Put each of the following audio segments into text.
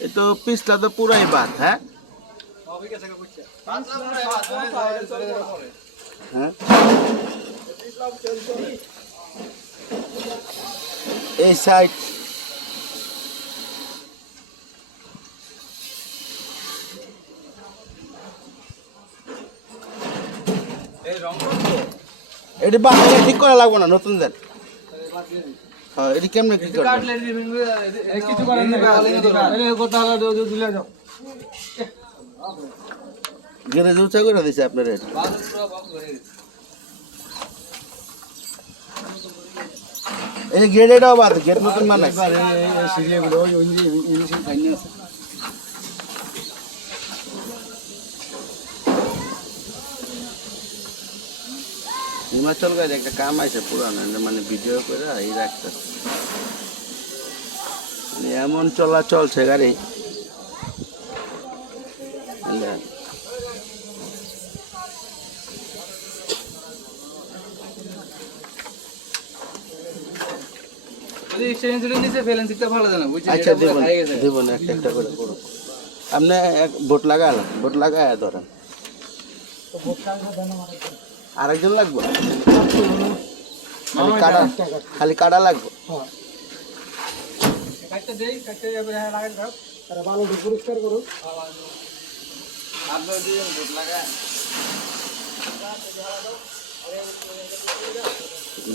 এ তো পিছলা তো পুরাই বাদ হ্যাঁ? হ্যাঁ? এই সাইড। এটি বাসায় ঠিক করা লাগবে না নতুন দেন হ্যাঁ এটি কেমনে কি করবে কিছু করার নেই কথা হলো দিলে যাও গেলে উঁচা করে দিছে আপনার এটা এই গেট এটাও বাদ গেট নতুন বানাই হিমাচল গাড়ি একটা কাম আছে পুরানো মানে ভিডিও করে এই রাখতে এমন চলা চলছে গাড়ি? আচ্ছা দেবন দেবন একটা একটা করে আপনি এক ভোট লাগালেন ভোট লাগায় ধরেন। আরেকজন লাগবে? খালি কাটা খালি কাটা লাগবে? পরিষ্কার করো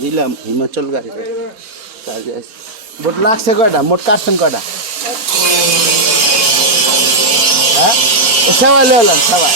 দিলাম হিমাচল গাড়ি। ভোট লাগছে কয়টা? মোট কাটছেন কয়টা? হ্যাঁ? সবাই লেলাম সবাই।